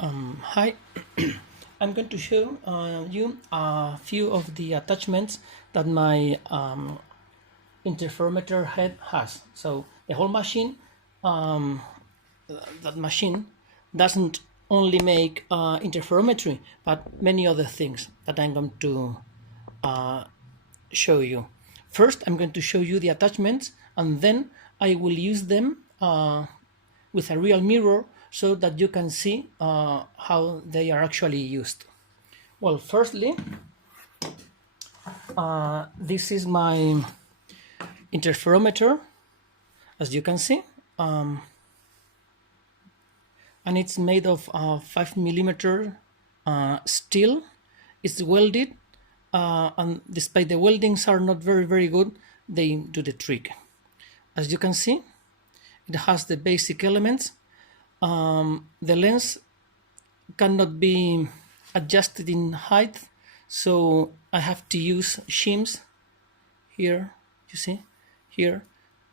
Hi, I'm going to show you a few of the attachments that my interferometer head has. So the whole machine, um, that machine doesn't only make interferometry, but many other things that I'm going to show you. First, I'm going to show you the attachments, and then I will use them with a real mirror so that you can see how they are actually used. Well, firstly, this is my interferometer, as you can see, and it's made of 5mm steel. It's welded, and despite the weldings are not very good, they do the trick. As you can see, it has the basic elements. The lens cannot be adjusted in height, so I have to use shims here, you see, here,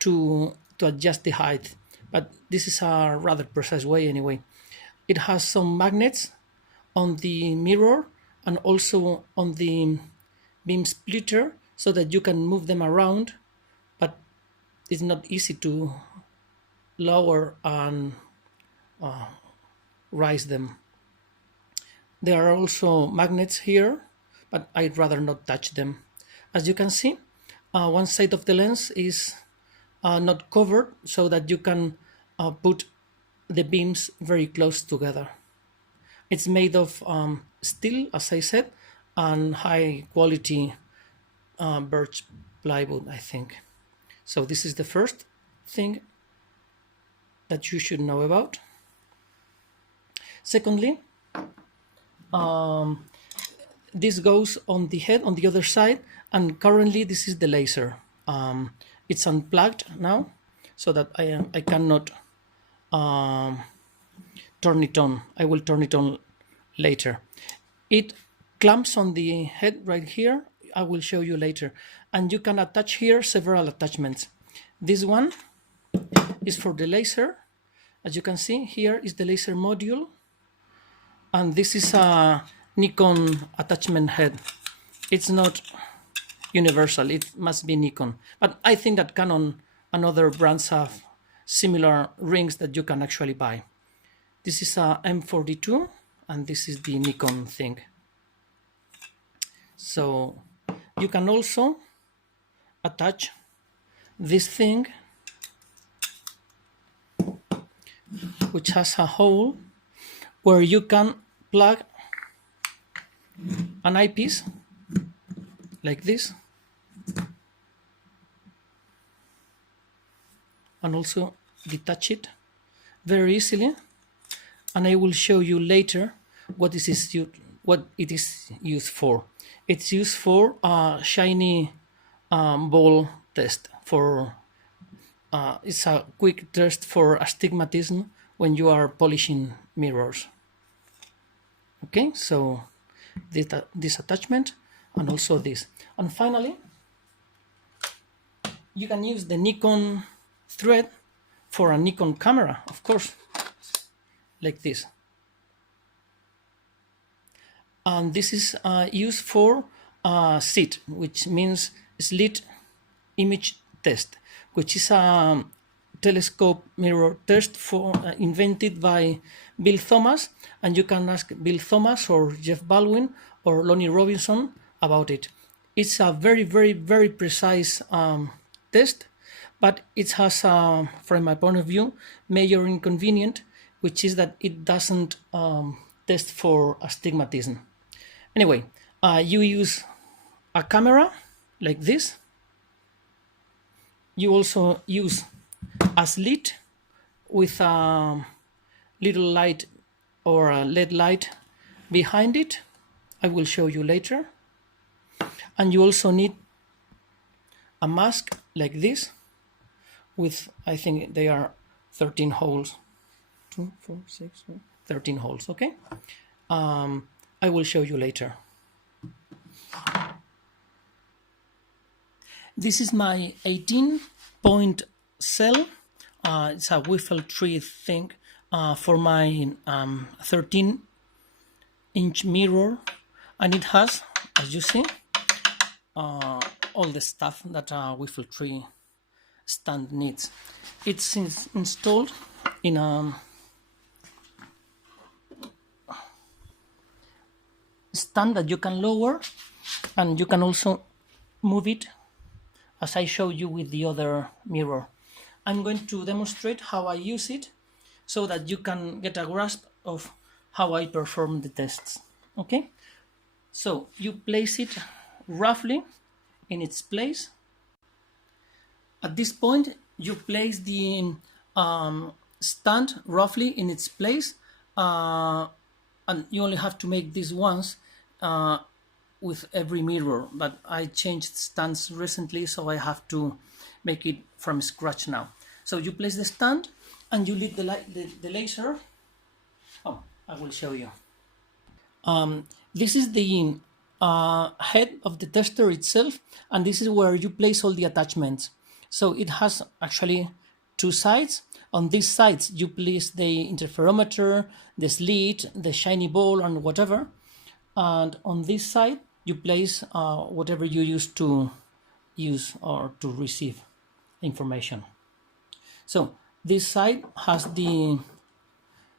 to adjust the height. But this is a rather precise way anyway. It has some magnets on the mirror and also on the beam splitter so that you can move them around, but it's not easy to lower and raise them. There are also magnets here, but I'd rather not touch them. As you can see, one side of the lens is not covered so that you can put the beams very close together. It's made of steel, as I said, and high quality birch plywood, I think. So this is the first thing that you should know about. Secondly, this goes on the head on the other side, and currently this is the laser. It's unplugged now, so that I cannot turn it on. I will turn it on later. It clamps on the head right here. I will show you later. And you can attach here several attachments. This one is for the laser. As you can see, here is the laser module. And this is a Nikon attachment head. It's not universal, it must be Nikon. But I think that Canon and other brands have similar rings that you can actually buy. This is a M42, and this is the Nikon thing. So you can also attach this thing, which has a hole where you can plug an eyepiece like this, and also detach it very easily. And I will show you later what it is used for. It's used for a shiny ball test. It's a quick test for astigmatism when you are polishing mirrors. Okay, so this attachment and also this. And finally, you can use the Nikon thread for a Nikon camera, of course, like this. And this is used for SIT, which means Slit Image Test, which is a telescope mirror test invented by Bill Thomas, and you can ask Bill Thomas or Jeff Baldwin or Lonnie Robinson about it. It's a very precise test, but it has, from my point of view, major inconvenience, which is that it doesn't test for astigmatism. Anyway, you use a camera like this. You also use a slit with a little light or a LED light behind it. I will show you later. And you also need a mask like this with, I think they are 13 holes. 2, 4, 6, 13 holes, okay? I will show you later. This is my 18-point cell. It's a wiffle tree thing. for my 13-inch mirror, and it has, as you see, all the stuff that a Wi-Fi 3 stand needs. It's installed in a stand that you can lower, and you can also move it as I showed you with the other mirror. I'm going to demonstrate how I use it so that you can get a grasp of how I perform the tests. Okay, so you place it roughly in its place. At this point, you place the stand roughly in its place, and you only have to make this once with every mirror, but I changed stands recently, so I have to make it from scratch now. So you place the stand and you lead the laser. Oh, I will show you. This is the head of the tester itself, and this is where you place all the attachments. So it has actually two sides. On these sides, you place the interferometer, the slit, the shiny ball, and whatever. And on this side, you place whatever you used to use or to receive information. So this side has the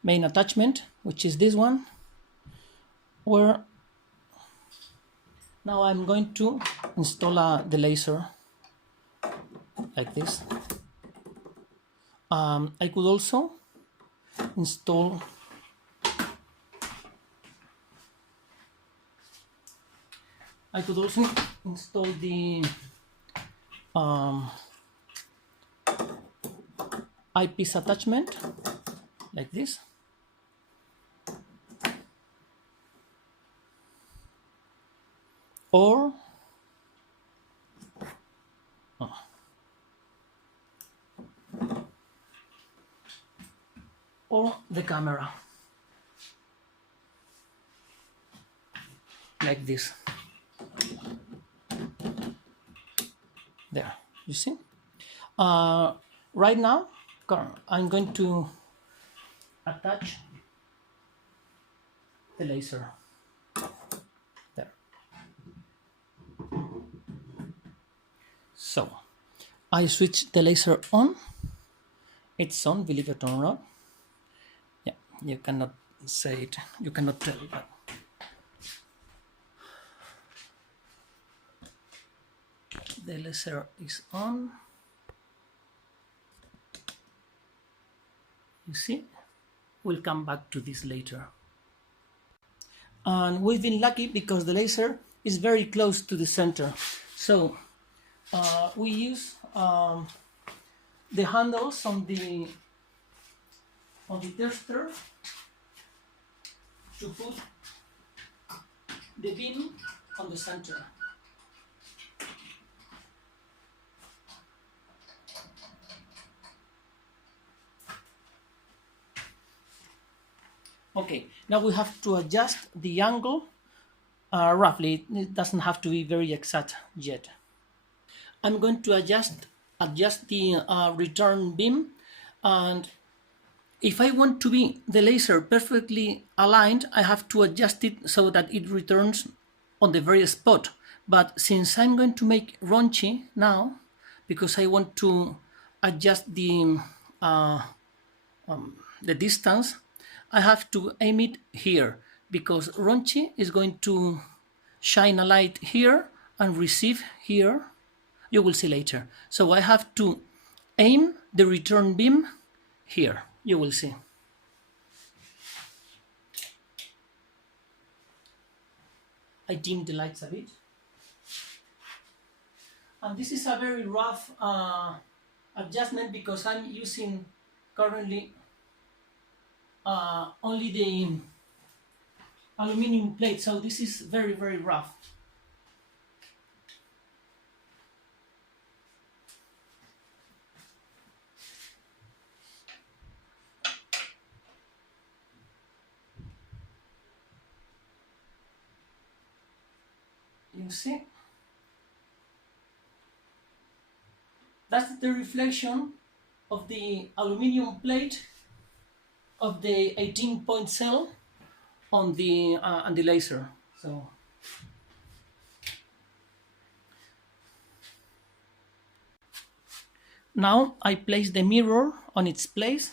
main attachment, which is this one, where now I'm going to install the laser like this. I could also install the eyepiece attachment like this. Or the camera like this. There, you see. Right now I'm going to attach the laser there. So I switch the laser on. It's on, believe it or not. Yeah, you cannot say it, you cannot tell, but the laser is on. You see, we'll come back to this later. And we've been lucky because the laser is very close to the center. So we use the handles on the tester to put the beam on the center. Okay, now we have to adjust the angle roughly. It doesn't have to be very exact yet. I'm going to adjust the return beam, and if I want to be the laser perfectly aligned, I have to adjust it so that it returns on the very spot. But since I'm going to make Ronchi now, because I want to adjust the distance, I have to aim it here, because Ronchi is going to shine a light here and receive here. You will see later. So I have to aim the return beam here. You will see. I dim the lights a bit. And this is a very rough adjustment because I'm using currently only the aluminum plate, so this is very, very rough. You see? That's the reflection of the aluminum plate of the 18-point cell on the laser. So now I place the mirror on its place.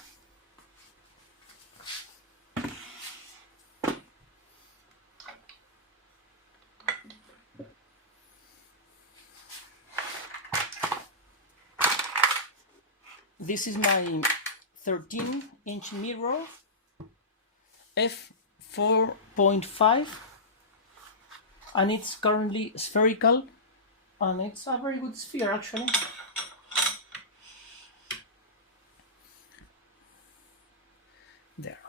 This is my 13-inch mirror, f4.5, and it's currently spherical, and it's a very good sphere actually. There.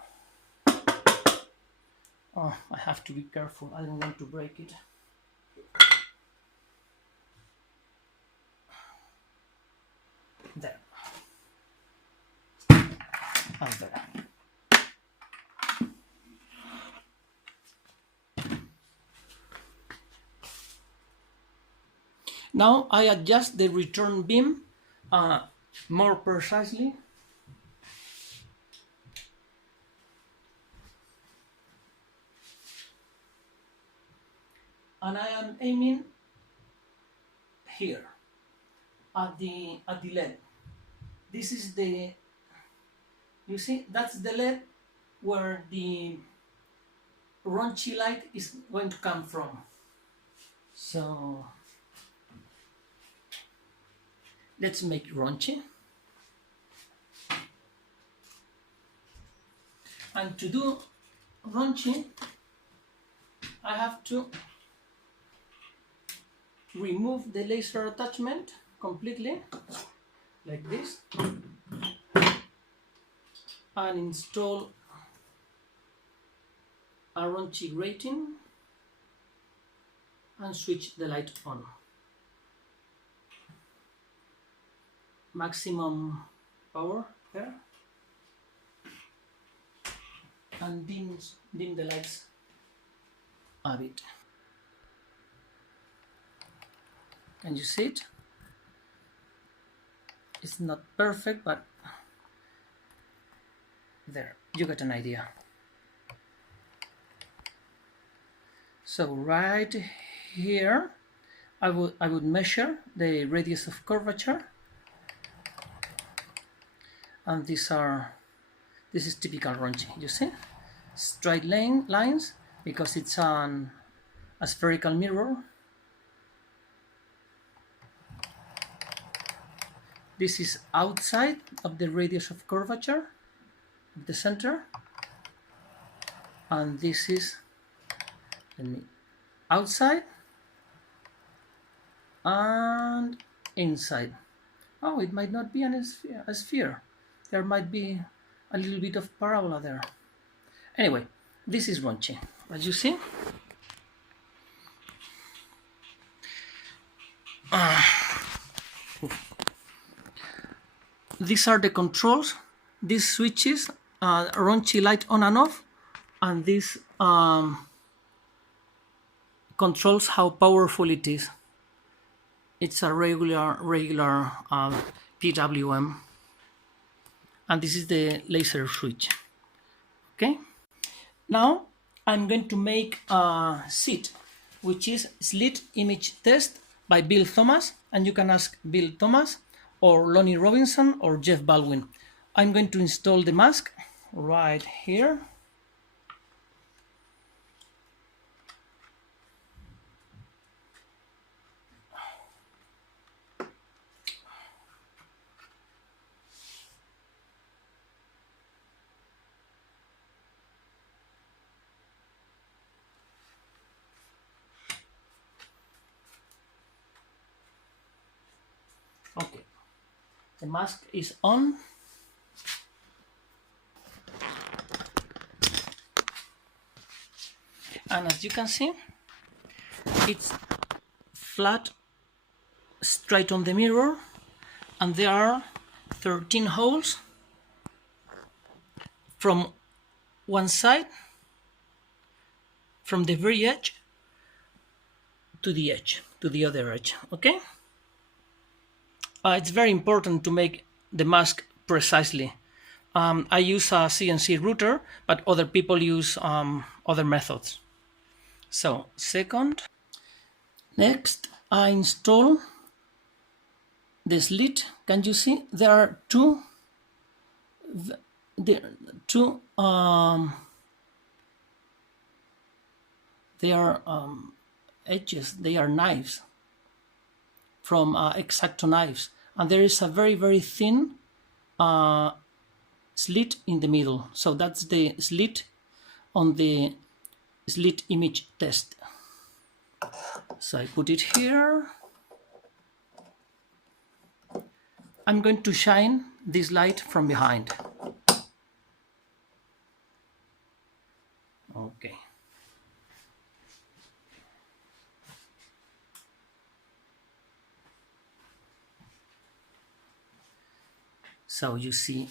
Oh, I have to be careful, I don't want to break it. There. And there. Now I adjust the return beam more precisely. And I am aiming here at the LED. This is the, you see, that's the LED where the Ronchi light is going to come from. So let's make Ronchi. And to do Ronchi, I have to remove the laser attachment completely, like this, and install a Ronchi grating and switch the light on. Maximum power there, and dim the lights a bit. Can you see it? It's not perfect, but there, you get an idea. So right here, I would measure the radius of curvature, and this is typical Ronchi. You see, straight lines because it's a spherical mirror. This is outside of the radius of curvature of the center, and this is outside and inside. Oh, it might not be a sphere. There might be a little bit of parabola there. Anyway, this is Ronchi, as you see. These are the controls. These switches, Ronchi light on and off, and this controls how powerful it is. It's a regular PWM, and this is the laser switch. Okay. Now I'm going to make a SIT, which is Slit Image Test by Bill Thomas, and you can ask Bill Thomas or Lonnie Robinson or Jeff Baldwin. I'm going to install the mask right here. Okay, the mask is on. And as you can see, it's flat, straight on the mirror, and there are 13 holes from one side, from the very edge to the edge, to the other edge. Okay? It's very important to make the mask precisely. I use a CNC router, but other people use other methods. So second, next I install the slit. Can you see there are two they are edges, they are knives from X-Acto knives, and there is a very thin slit in the middle. So that's the slit on the slit image test. So I put it here. I'm going to shine this light from behind. Okay. So you see,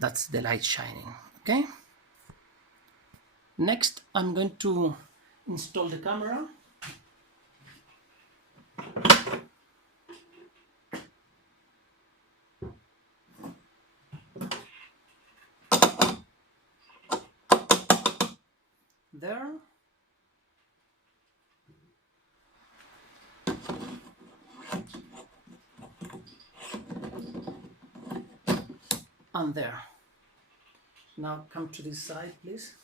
that's the light shining, okay? Next, I'm going to install the camera. There. And there. Now come to this side, please.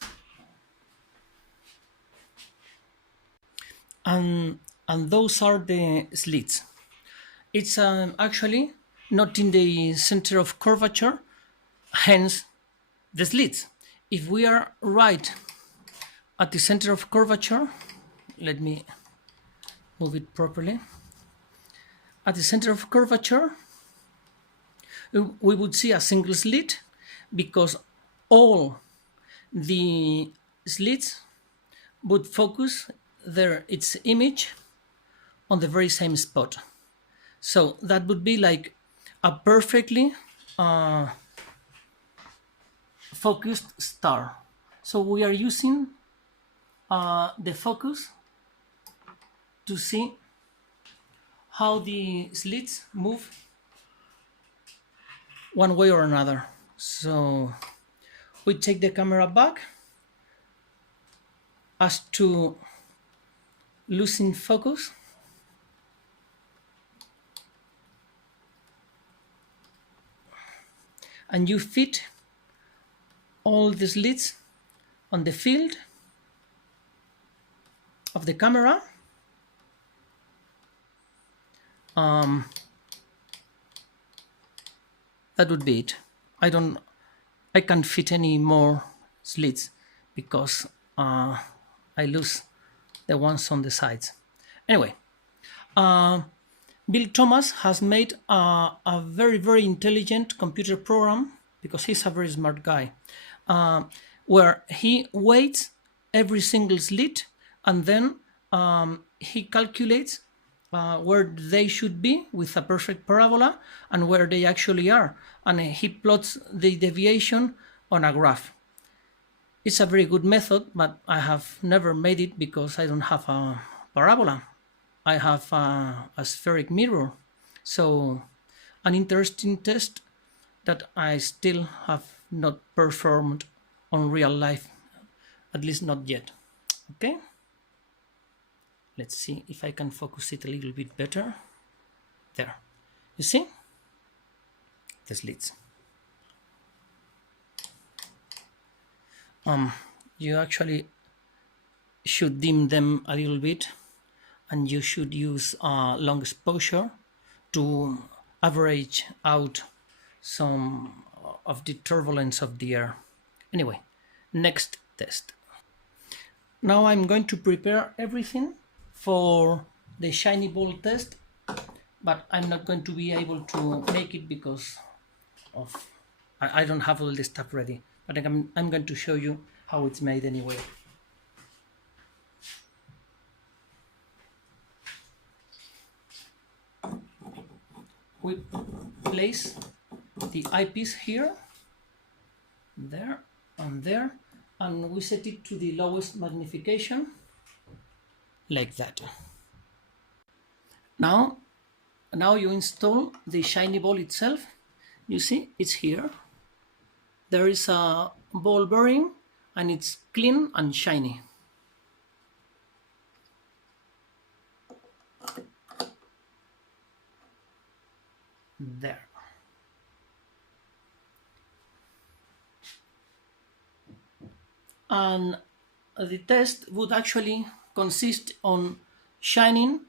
And those are the slits. It's actually not in the center of curvature, hence the slits. If we are right at the center of curvature, let me move it properly. At the center of curvature, we would see a single slit because all the slits would focus its image on the very same spot. So that would be like a perfectly focused star. So we are using the focus to see how the slits move one way or another. So we take the camera back as to losing focus. And you fit all the slits on the field of the camera. That would be it. I can't fit any more slits because I lose the ones on the sides. Anyway, Bill Thomas has made a very intelligent computer program, because he's a very smart guy, where he weights every single slit and then he calculates where they should be with a perfect parabola and where they actually are, and he plots the deviation on a graph. It's a very good method, but I have never made it because I don't have a parabola. I have a spheric mirror. So an interesting test that I still have not performed on real life, at least not yet. Okay, let's see if I can focus it a little bit better. There, you see the slits. You actually should dim them a little bit, and you should use long exposure to average out some of the turbulence of the air. Anyway, next test. Now I'm going to prepare everything for the shiny ball test, but I'm not going to be able to make it because of I don't have all the stuff ready. But I'm going to show you how it's made anyway. We place the eyepiece here, there, and there, and we set it to the lowest magnification, like that. Now now you install the shiny ball itself. You see, it's here. There is a ball bearing and it's clean and shiny. There. And the test would actually consist on shining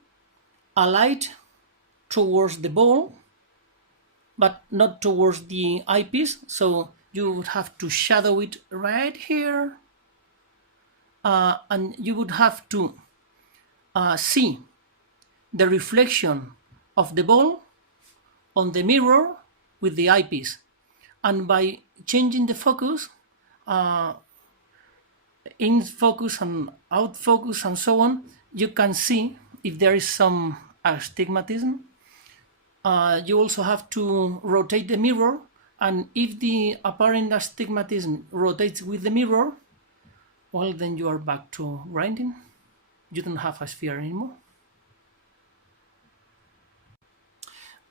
a light towards the ball, but not towards the eyepiece. So you would have to shadow it right here, and you would have to see the reflection of the ball on the mirror with the eyepiece. And by changing the focus, in focus and out focus and so on, you can see if there is some astigmatism. You also have to rotate the mirror, and if the apparent astigmatism rotates with the mirror, well, then you are back to grinding. You don't have a sphere anymore.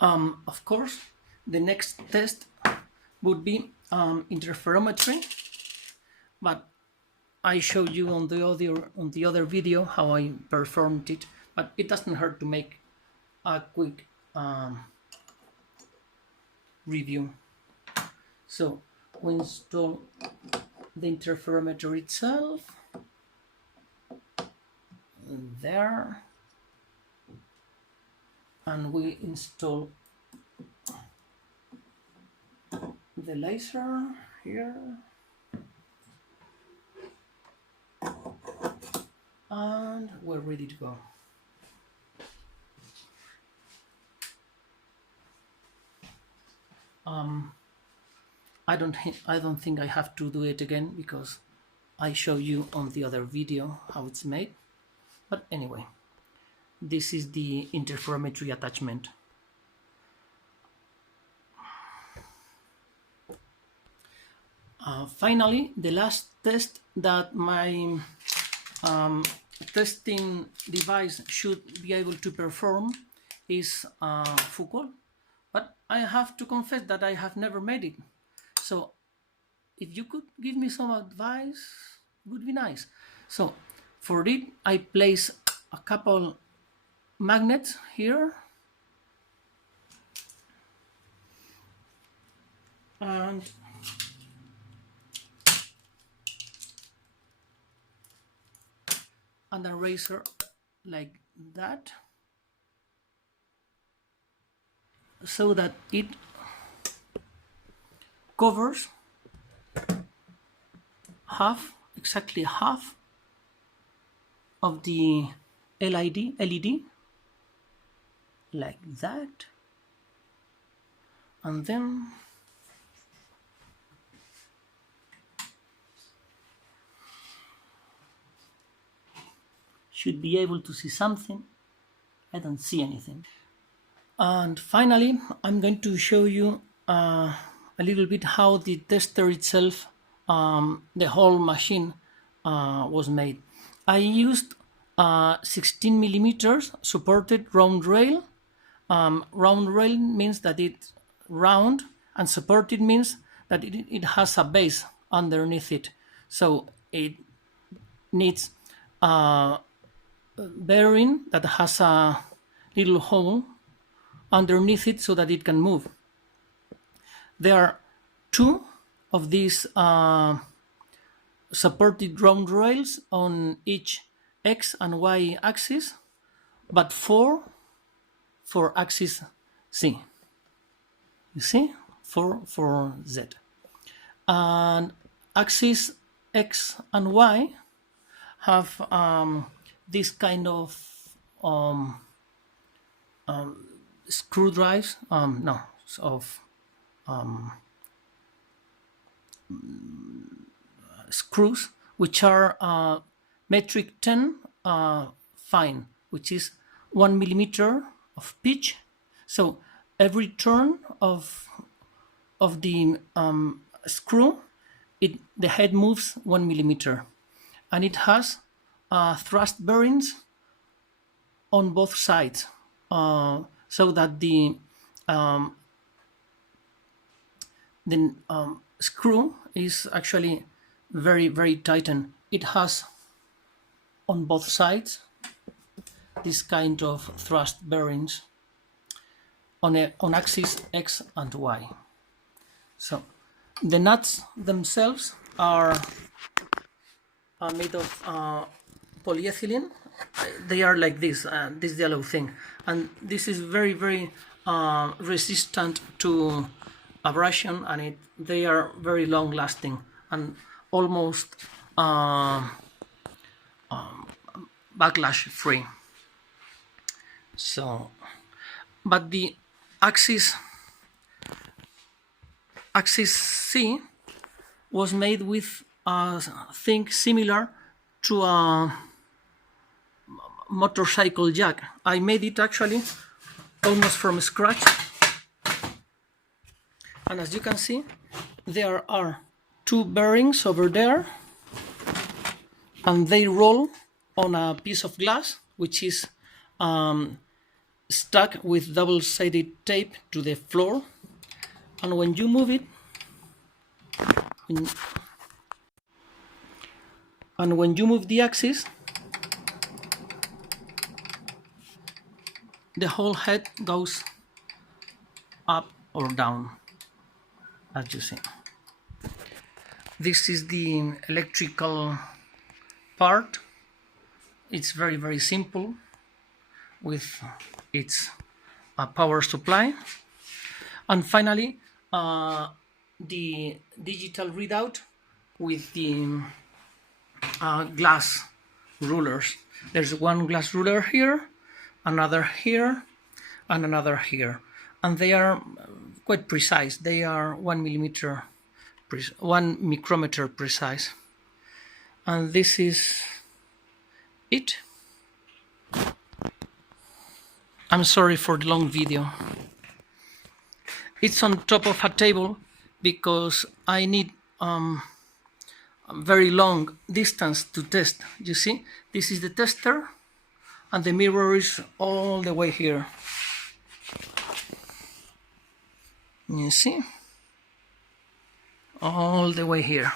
Of course, the next test would be interferometry, but I showed you on the other video how I performed it, but it doesn't hurt to make a quick review. So we install the interferometer itself there, and we install the laser here, and we're ready to go. I don't think I have to do it again because I show you on the other video how it's made. But anyway, this is the interferometry attachment. Finally, the last test that my testing device should be able to perform is Foucault. But I have to confess that I have never made it. So if you could give me some advice, it would be nice. So for it, I place a couple magnets here. And a razor like that, so that it covers exactly half of the LED like that, and then should be able to see something. I don't see anything. And finally, I'm going to show you a little bit how the tester itself, the whole machine was made. I used 16 millimeters supported round rail. Round rail means that it's round, and supported means that it has a base underneath it. So it needs bearing that has a little hole underneath it so that it can move. There are 2 of these supported round rails on each X and Y axis, but 4 for axis Z. You see? 4 for Z. And axis X and Y have this kind of screw drives, screws, which are metric 10 fine, which is 1 millimeter of pitch. So every turn of the screw, the head moves 1 millimeter, and it has thrust bearings on both sides. so that the screw is actually very, very tightened. It has on both sides this kind of thrust bearings on axis X and Y. So the nuts themselves are made of polyethylene. They are like this yellow thing, and this is very, very resistant to abrasion, and they are very long lasting and almost backlash free. So, but the axis C was made with a thing similar to a motorcycle jack. I made it actually almost from scratch, and as you can see, there are two bearings over there, and they roll on a piece of glass which is stuck with double-sided tape to the floor, and when you move it, and when you move the axis, the whole head goes up or down, as you see. This is the electrical part. It's very, very simple with its power supply. And finally, the digital readout with the glass rulers. There's one glass ruler here, another here, and another here. And they are quite precise. They are 1 micrometer precise. And this is it. I'm sorry for the long video. It's on top of a table because I need a very long distance to test. You see, this is the tester, and the mirror is all the way here. You see? All the way here.